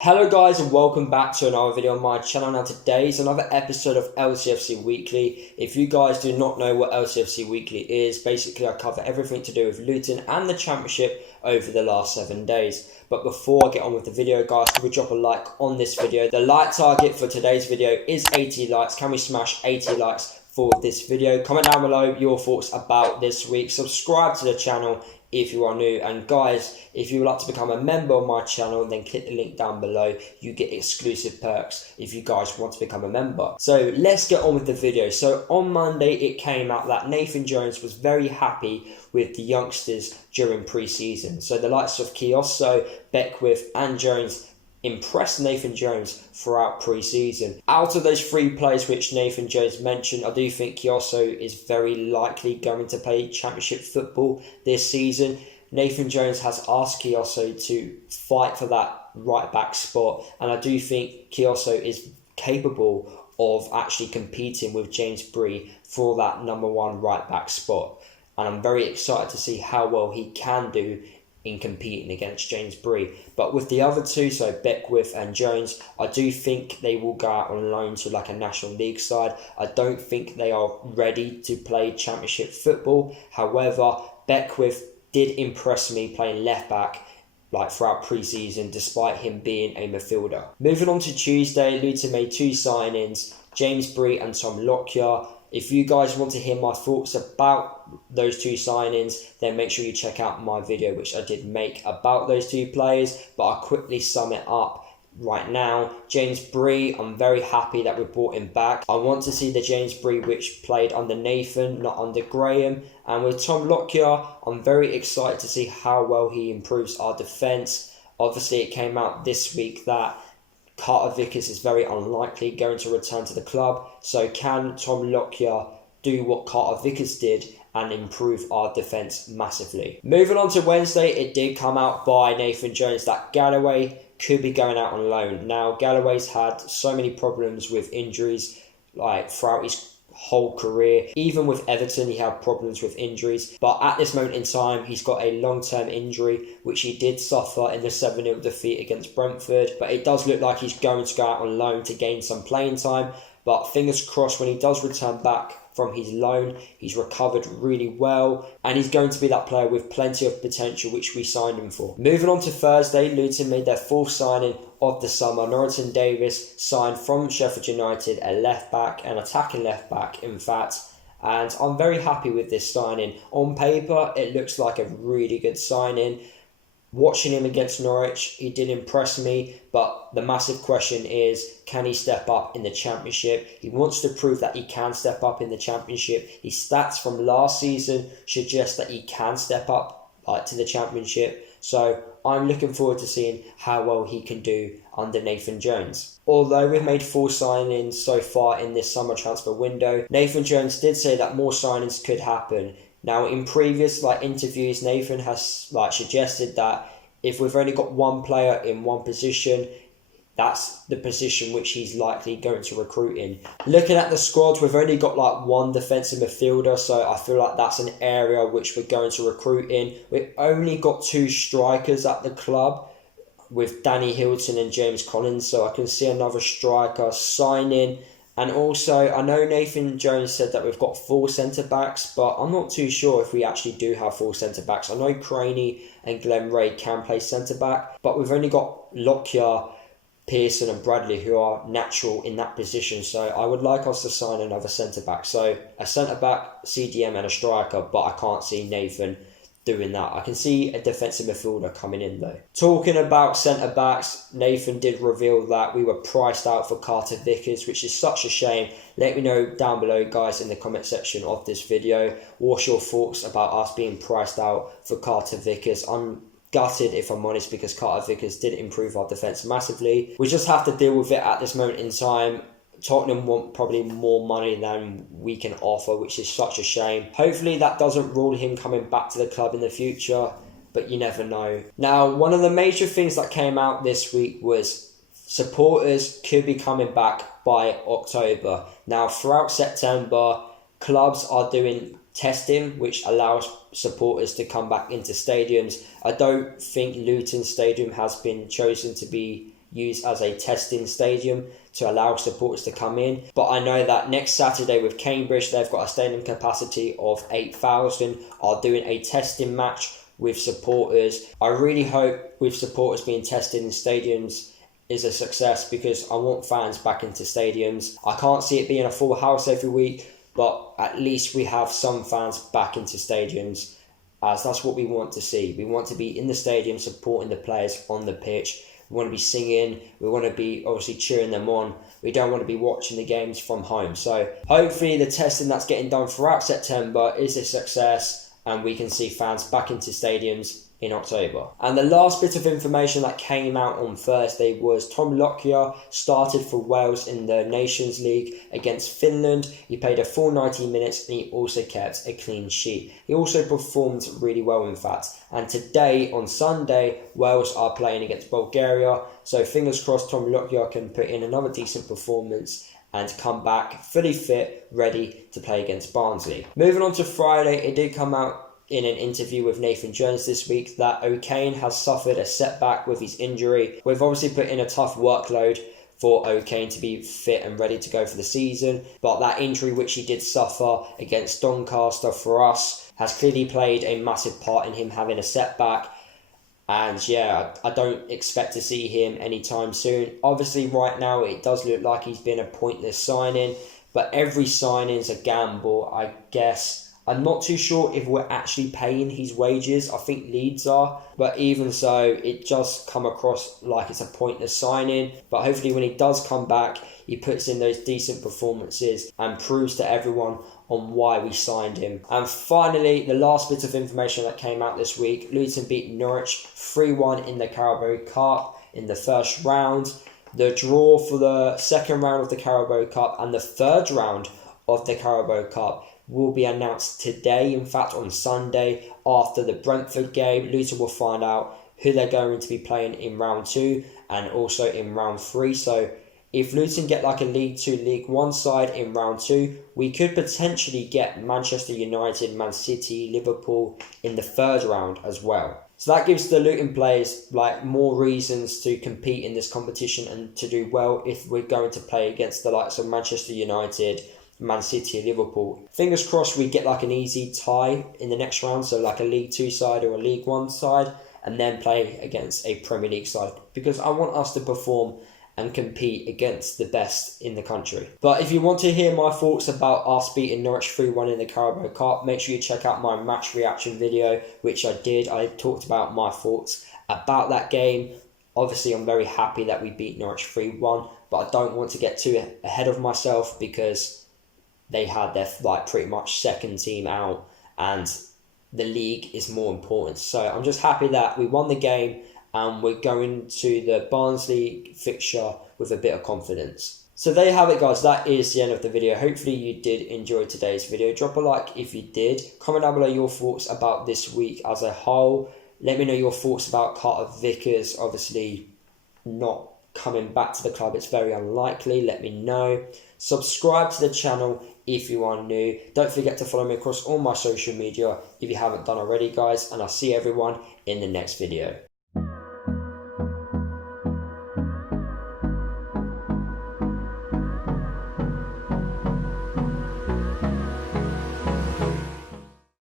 Hello guys and welcome back to another video on my channel. Now today is another episode of LTFC Weekly. If you guys do not know what LTFC Weekly is, basically I cover everything to do with Luton and the Championship over the last 7 days. But before I get on with the video guys, can we drop a like on this video? The like target for today's video is 80 likes. Can we smash 80 likes for this video? Comment down below your thoughts about this week. Subscribe to the channel if you are new, and guys, if you would like to become a member of my channel, then click the link down below. You get exclusive perks if you guys want to become a member. So let's get on with the video. So on Monday it came out that Nathan Jones was very happy with the youngsters during pre-season. So the likes of Kioso, Beckwith and Jones impressed Nathan Jones throughout pre-season. Out of those three players which Nathan Jones mentioned, I do think Kioso is very likely going to play Championship football this season. Nathan Jones has asked Kioso to fight for that right back spot, and I do think Kioso is capable of actually competing with James Bree for that number one right back spot, and I'm very excited to see how well he can do in competing against James Bree. But with the other two, so Beckwith and Jones, I do think they will go out on loan to like a National League side. I don't think they are ready to play Championship football. However, Beckwith did impress me playing left back throughout pre-season, despite him being a midfielder. Moving on to Tuesday, Luton made two signings, James Bree and Tom Lockyer. If you guys want to hear my thoughts about those two signings, then make sure you check out my video which I did make about those two players, but I'll quickly sum it up right now. James Bree, I'm very happy that we brought him back. I want to see the James Bree which played under Nathan, not under Graham. And with Tom Lockyer, I'm very excited to see how well he improves our defence. Obviously it came out this week that Carter Vickers is very unlikely going to return to the club. So can Tom Lockyer do what Carter Vickers did and improve our defence massively? Moving on to Wednesday, it did come out by Nathan Jones that Galloway could be going out on loan. Now Galloway's had so many problems with injuries throughout his whole career. Even with Everton he had problems with injuries, but at this moment in time he's got a long-term injury which he did suffer in the 7-0 defeat against Brentford, but it does look like he's going to go out on loan to gain some playing time. But fingers crossed, when he does return back from his loan, he's recovered really well and he's going to be that player with plenty of potential which we signed him for. Moving on to Thursday, Luton made their fourth signing of the summer. Norrington Davis signed from Sheffield United, a left back, an attacking left back in fact, and I'm very happy with this signing. On paper it looks like a really good signing. Watching him against Norwich, he did impress me, but the massive question is, can he step up in the Championship? He wants to prove that he can step up in the Championship. His stats from last season suggest that he can step up to the Championship. So I'm looking forward to seeing how well he can do under Nathan Jones. Although we've made 4 signings so far in this summer transfer window, Nathan Jones did say that more signings could happen. Now in previous interviews, Nathan has suggested that if we've only got one player in one position, that's the position which he's likely going to recruit in. Looking at the squad, we've only got one defensive midfielder, so I feel like that's an area which we're going to recruit in. We've only got 2 strikers at the club with Danny Hilton and James Collins, so I can see another striker signing. And also, I know Nathan Jones said that we've got 4 centre-backs, but I'm not too sure if we actually do have 4 centre-backs. I know Craney and Glenn Ray can play centre-back, but we've only got Lockyer, Pearson and Bradley who are natural in that position. So I would like us to sign another centre-back. So a centre-back, CDM and a striker, but I can't see Nathan doing that. I can see a defensive midfielder coming in though. Talking about centre-backs, Nathan did reveal that we were priced out for Carter Vickers, which is such a shame. Let me know down below guys in the comment section of this video, what's your thoughts about us being priced out for Carter Vickers. I'm gutted if I'm honest, because Carter Vickers did improve our defence massively. We just have to deal with it at this moment in time. Tottenham want probably more money than we can offer, which is such a shame. Hopefully that doesn't rule him coming back to the club in the future, but you never know. Now, one of the major things that came out this week was supporters could be coming back by October. Now, throughout September, clubs are doing testing, which allows supporters to come back into stadiums. I don't think Luton Stadium has been chosen to be used as a testing stadium to allow supporters to come in. But I know that next Saturday with Cambridge, they've got a stadium capacity of 8,000, are doing a testing match with supporters. I really hope with supporters being tested in stadiums is a success, because I want fans back into stadiums. I can't see it being a full house every week, but at least we have some fans back into stadiums, as that's what we want to see. We want to be in the stadium supporting the players on the pitch. We want to be singing, we want to be obviously cheering them on. We don't want to be watching the games from home. So hopefully the testing that's getting done throughout September is a success, and we can see fans back into stadiums in October. And the last bit of information that came out on Thursday was Tom Lockyer started for Wales in the Nations League against Finland. He played a full 90 minutes and he also kept a clean sheet. He also performed really well, in fact. And today, on Sunday, Wales are playing against Bulgaria. So fingers crossed Tom Lockyer can put in another decent performance and come back fully fit, ready to play against Barnsley. Moving on to Friday, it did come out in an interview with Nathan Jones this week that O'Kane has suffered a setback with his injury. We've obviously put in a tough workload for O'Kane to be fit and ready to go for the season, but that injury which he did suffer against Doncaster for us has clearly played a massive part in him having a setback. And yeah, I don't expect to see him anytime soon. Obviously right now it does look like he's been a pointless signing, but every signing is a gamble, I guess. I'm not too sure if we're actually paying his wages. I think Leeds are. But even so, it just come across like it's a pointless signing. But hopefully when he does come back, he puts in those decent performances and proves to everyone on why we signed him. And finally, the last bit of information that came out this week, Luton beat Norwich 3-1 in the Carabao Cup in the first round. The draw for the second round of the Carabao Cup and the third round of the Carabao Cup will be announced today. In fact, on Sunday after the Brentford game, Luton will find out who they're going to be playing in round 2 and also in round 3. So if Luton get like a League 2, League 1 side in round 2, we could potentially get Manchester United, Man City, Liverpool in the third round as well. So that gives the Luton players like more reasons to compete in this competition and to do well if we're going to play against the likes of Manchester United, Man City, Liverpool. Fingers crossed we get like an easy tie in the next round, so like a League 2 side or a League 1 side, and then play against a Premier League side, because I want us to perform and compete against the best in the country. But if you want to hear my thoughts about us beating Norwich 3-1 in the Carabao Cup, make sure you check out my match reaction video, which I did. I talked about my thoughts about that game. Obviously, I'm very happy that we beat Norwich 3-1, but I don't want to get too ahead of myself because they had their pretty much second team out and the league is more important. So I'm just happy that we won the game and we're going to the Barnsley fixture with a bit of confidence. So there you have it, guys. That is the end of the video. Hopefully you did enjoy today's video. Drop a like if you did. Comment down below your thoughts about this week as a whole. Let me know your thoughts about Carter Vickers obviously not coming back to the club. It's very unlikely. Let me know. Subscribe to the channel if you are new. Don't forget to follow me across all my social media if you haven't done already, guys. And I'll see everyone in the next video.